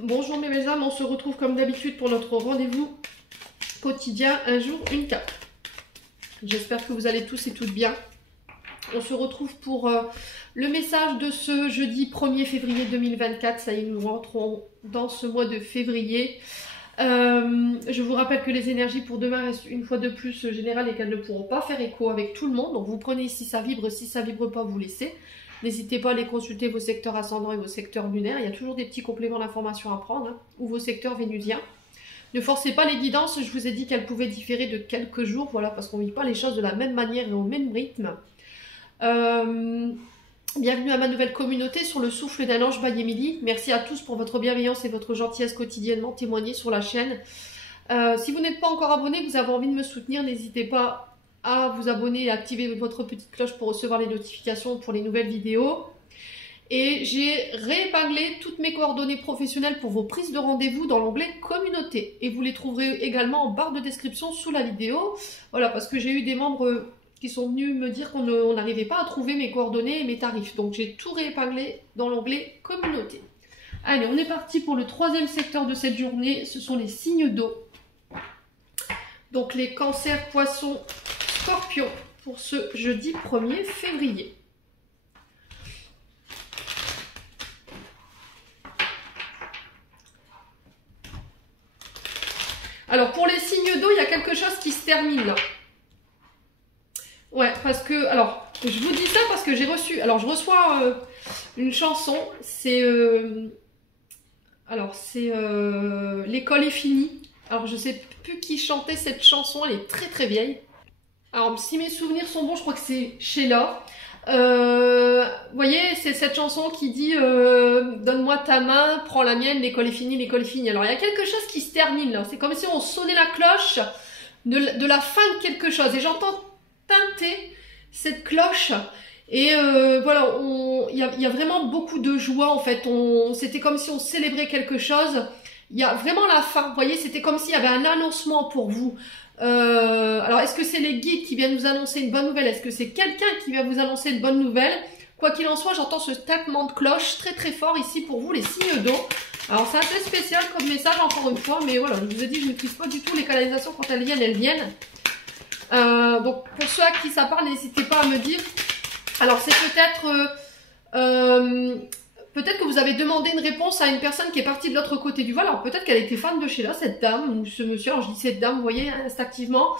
Bonjour mes belles âmes, on se retrouve comme d'habitude pour notre rendez-vous quotidien, un jour, une carte. J'espère que vous allez tous et toutes bien. On se retrouve pour le message de ce jeudi 1er février 2024. Ça y est, nous rentrons dans ce mois de février. Je vous rappelle que les énergies pour demain restent une fois de plus générales et qu'elles ne pourront pas faire écho avec tout le monde. Donc vous prenez si ça vibre pas, vous laissez. N'hésitez pas à aller consulter vos secteurs ascendants et vos secteurs lunaires. Il y a toujours des petits compléments d'information à prendre, hein, ou vos secteurs vénusiens. Ne forcez pas les guidances, je vous ai dit qu'elles pouvaient différer de quelques jours, voilà, parce qu'on ne vit pas les choses de la même manière et au même rythme. Bienvenue à ma nouvelle communauté sur le souffle d'un ange by Emily. Merci à tous pour votre bienveillance et votre gentillesse quotidiennement témoignée sur la chaîne. Si vous n'êtes pas encore abonné, que vous avez envie de me soutenir, n'hésitez pas à vous abonner et activer votre petite cloche pour recevoir les notifications pour les nouvelles vidéos. Et j'ai réépinglé toutes mes coordonnées professionnelles pour vos prises de rendez-vous dans l'onglet communauté. Et vous les trouverez également en barre de description sous la vidéo. Voilà, parce que j'ai eu des membres qui sont venus me dire qu'on n'arrivait pas à trouver mes coordonnées et mes tarifs. Donc j'ai tout réépinglé dans l'onglet communauté. Allez, on est parti pour le troisième secteur de cette journée. Ce sont les signes d'eau. Donc les cancers, poissons, scorpions pour ce jeudi 1er février. Alors pour les signes d'eau, il y a quelque chose qui se termine là. Ouais, parce que, alors, je vous dis ça parce que j'ai reçu, alors je reçois une chanson, c'est, l'école est finie. Alors je sais plus qui chantait cette chanson, elle est très très vieille. Alors si mes souvenirs sont bons, je crois que c'est Sheila. Vous voyez, c'est cette chanson qui dit donne-moi ta main, prends la mienne, l'école est finie, l'école est finie. Alors il y a quelque chose qui se termine là, c'est comme si on sonnait la cloche de la fin de quelque chose. Et j'entends teinter cette cloche. Et voilà, il y a vraiment beaucoup de joie en fait. C'était comme si on célébrait quelque chose. Il y a vraiment la fin, vous voyez, c'était comme s'il y avait un annoncement pour vous. Alors, est-ce que c'est les guides qui viennent nous annoncer une bonne nouvelle? Est-ce que c'est quelqu'un qui vient vous annoncer une bonne nouvelle? Quoi qu'il en soit, j'entends ce tintement de cloche très très fort ici pour vous, les signes d'eau. Alors, c'est assez spécial comme message encore une fois, mais voilà, je vous ai dit, je ne maîtrise pas du tout les canalisations quand elles viennent, elles viennent. Donc, pour ceux à qui ça parle, n'hésitez pas à me dire. Alors, c'est peut-être... peut-être que vous avez demandé une réponse à une personne qui est partie de l'autre côté du voile. Alors peut-être qu'elle était fan de Sheila, cette dame, ou ce monsieur. Alors je dis cette dame, vous voyez, instinctivement.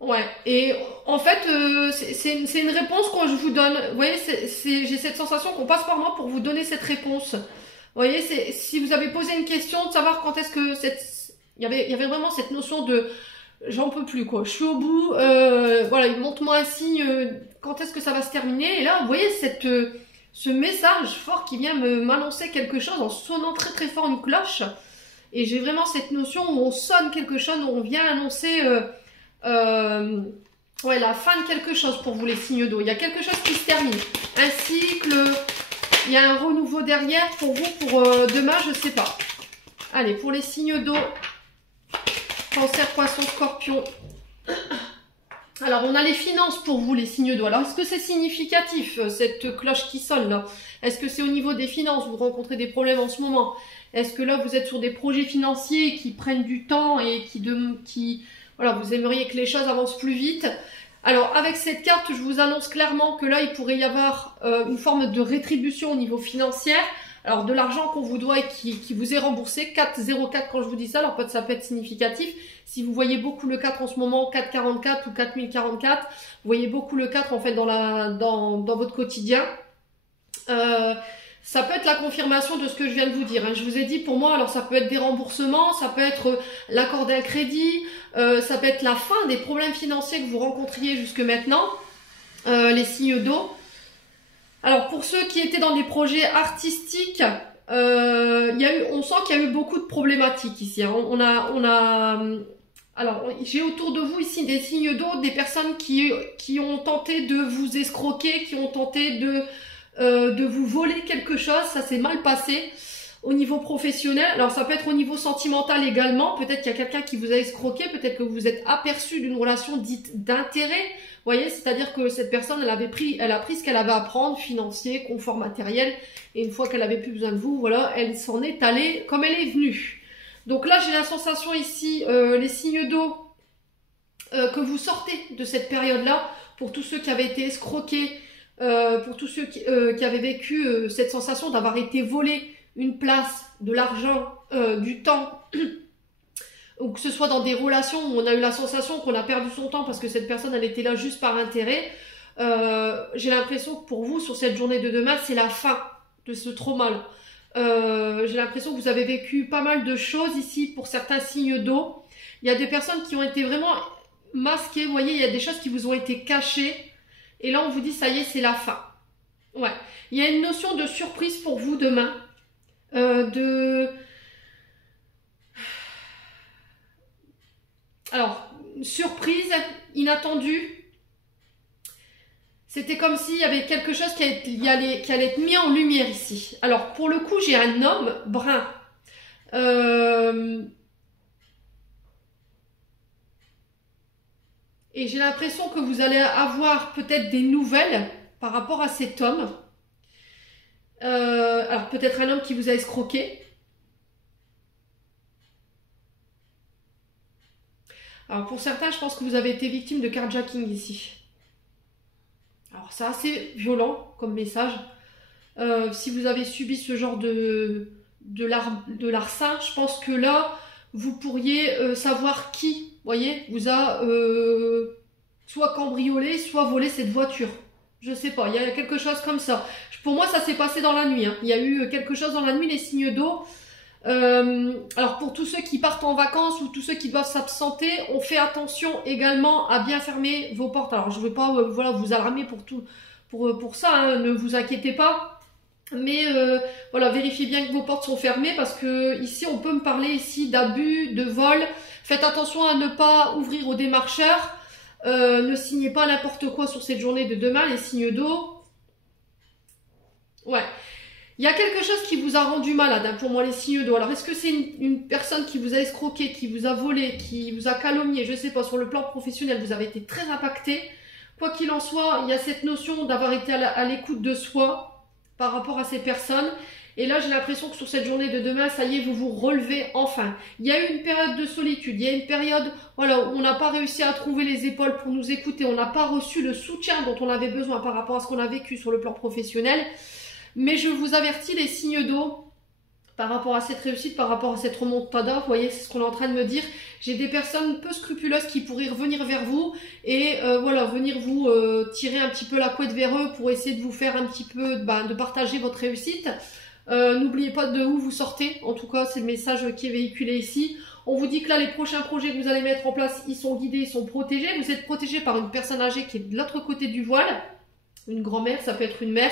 Ouais, et en fait, c'est une réponse que je vous donne. Vous voyez, j'ai cette sensation qu'on passe par moi pour vous donner cette réponse. Vous voyez, si vous avez posé une question, de savoir quand est-ce que il y avait vraiment cette notion de... J'en peux plus quoi, je suis au bout, voilà, montre-moi un signe, quand est-ce que ça va se terminer? Et là, vous voyez ce message fort qui vient m'annoncer quelque chose en sonnant très très fort une cloche. Et j'ai vraiment cette notion où on sonne quelque chose, où on vient annoncer ouais, la fin de quelque chose pour vous les signes d'eau. Il y a quelque chose qui se termine, un cycle, il y a un renouveau derrière pour vous, pour demain, je sais pas. Allez, pour les signes d'eau, Cancer, poisson, scorpion. Alors, on a les finances pour vous, les signes d'eau. Alors, est-ce que c'est significatif, cette cloche qui sonne là? Est-ce que c'est au niveau des finances? Vous rencontrez des problèmes en ce moment? Est-ce que là, vous êtes sur des projets financiers qui prennent du temps et voilà, vous aimeriez que les choses avancent plus vite? Alors, avec cette carte, je vous annonce clairement que là, il pourrait y avoir une forme de rétribution au niveau financier. Alors, de l'argent qu'on vous doit et qui vous est remboursé, 4,04 quand je vous dis ça, alors peut-être ça peut être significatif. Si vous voyez beaucoup le 4 en ce moment, 4,44 ou 4044, vous voyez beaucoup le 4 en fait dans votre quotidien. Ça peut être la confirmation de ce que je viens de vous dire. Hein. Je vous ai dit, pour moi, alors ça peut être des remboursements, ça peut être l'accord d'un crédit, ça peut être la fin des problèmes financiers que vous rencontriez jusque maintenant, les signes d'eau. Alors pour ceux qui étaient dans des projets artistiques, on sent qu'il y a eu beaucoup de problématiques ici. Hein. Alors j'ai autour de vous ici des signes d'eau, des personnes qui ont tenté de vous escroquer, qui ont tenté de vous voler quelque chose. Ça s'est mal passé. au niveau professionnel. Alors ça peut être au niveau sentimental également. Peut-être qu'il y a quelqu'un qui vous a escroqué. Peut-être que vous vous êtes aperçu d'une relation dite d'intérêt. Vous voyez, c'est-à-dire que cette personne, elle a pris ce qu'elle avait à prendre, financier, confort matériel. Et une fois qu'elle avait plus besoin de vous, voilà, elle s'en est allée comme elle est venue. Donc là, j'ai la sensation ici, les signes d'eau, que vous sortez de cette période-là. Pour tous ceux qui avaient été escroqués, pour tous ceux qui avaient vécu cette sensation d'avoir été volé une place, de l'argent, du temps, ou que ce soit dans des relations où on a eu la sensation qu'on a perdu son temps parce que cette personne elle était là juste par intérêt, j'ai l'impression que pour vous sur cette journée de demain c'est la fin de ce trauma. J'ai l'impression que vous avez vécu pas mal de choses ici pour certains signes d'eau. Il y a des personnes qui ont été vraiment masquées, vous voyez, il y a des choses qui vous ont été cachées et là on vous dit ça y est c'est la fin. Ouais, il y a une notion de surprise pour vous demain, alors, surprise, inattendue. C'était comme s'il y avait quelque chose qui allait être mis en lumière ici. Alors, pour le coup, j'ai un homme brun. Et j'ai l'impression que vous allez avoir peut-être des nouvelles par rapport à cet homme. Alors, peut-être un homme qui vous a escroqué. Alors pour certains, je pense que vous avez été victime de carjacking ici. Alors c'est assez violent comme message. Si vous avez subi ce genre de larcin, je pense que là, vous pourriez savoir qui, voyez, vous a soit cambriolé, soit volé cette voiture. Je sais pas, il y a quelque chose comme ça. Pour moi, ça s'est passé dans la nuit. Hein. Il y a eu quelque chose dans la nuit, les signes d'eau. Alors pour tous ceux qui partent en vacances ou tous ceux qui doivent s'absenter, on fait attention également à bien fermer vos portes. Alors je ne veux pas voilà, vous alarmer pour ça, hein, ne vous inquiétez pas. Mais voilà, vérifiez bien que vos portes sont fermées parce que ici on peut me parler ici d'abus, de vol. Faites attention à ne pas ouvrir aux démarcheurs. Ne signez pas n'importe quoi sur cette journée de demain, les signes d'eau. Ouais. Il y a quelque chose qui vous a rendu malade, hein, pour moi, les signes d'eau. Alors, est-ce que c'est une personne qui vous a escroqué, qui vous a volé, qui vous a calomnié? Je ne sais pas, sur le plan professionnel, vous avez été très impacté. Quoi qu'il en soit, il y a cette notion d'avoir été à l'écoute de soi par rapport à ces personnes. Et là, j'ai l'impression que sur cette journée de demain, ça y est, vous vous relevez enfin. Il y a eu une période de solitude, il y a une période voilà, où on n'a pas réussi à trouver les épaules pour nous écouter. On n'a pas reçu le soutien dont on avait besoin par rapport à ce qu'on a vécu sur le plan professionnel. Mais je vous avertis, les signes d'eau, par rapport à cette réussite, par rapport à cette remontada, vous voyez, c'est ce qu'on est en train de me dire. J'ai des personnes peu scrupuleuses qui pourraient revenir vers vous et voilà, venir vous tirer un petit peu la couette vers eux pour essayer de vous faire un petit peu, de partager votre réussite. N'oubliez pas de où vous sortez, en tout cas, c'est le message qui est véhiculé ici. On vous dit que là, les prochains projets que vous allez mettre en place, ils sont guidés, ils sont protégés. Vous êtes protégé par une personne âgée qui est de l'autre côté du voile, une grand-mère, ça peut être une mère.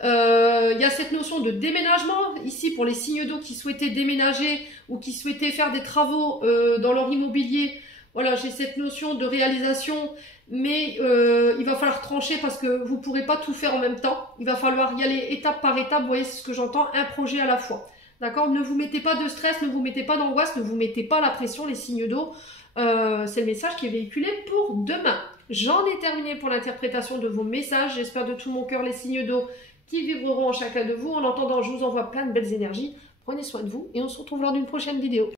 Il y a cette notion de déménagement ici pour les signes d'eau qui souhaitaient déménager ou qui souhaitaient faire des travaux dans leur immobilier. Voilà, j'ai cette notion de réalisation, mais il va falloir trancher parce que vous ne pourrez pas tout faire en même temps. Il va falloir y aller étape par étape, vous voyez, c'est ce que j'entends, un projet à la fois. D'accord? Ne vous mettez pas de stress, ne vous mettez pas d'angoisse, ne vous mettez pas la pression, les signes d'eau. C'est le message qui est véhiculé pour demain. J'en ai terminé pour l'interprétation de vos messages. J'espère de tout mon cœur les signes d'eau qui vibreront en chacun de vous. En attendant, je vous envoie plein de belles énergies. Prenez soin de vous et on se retrouve lors d'une prochaine vidéo.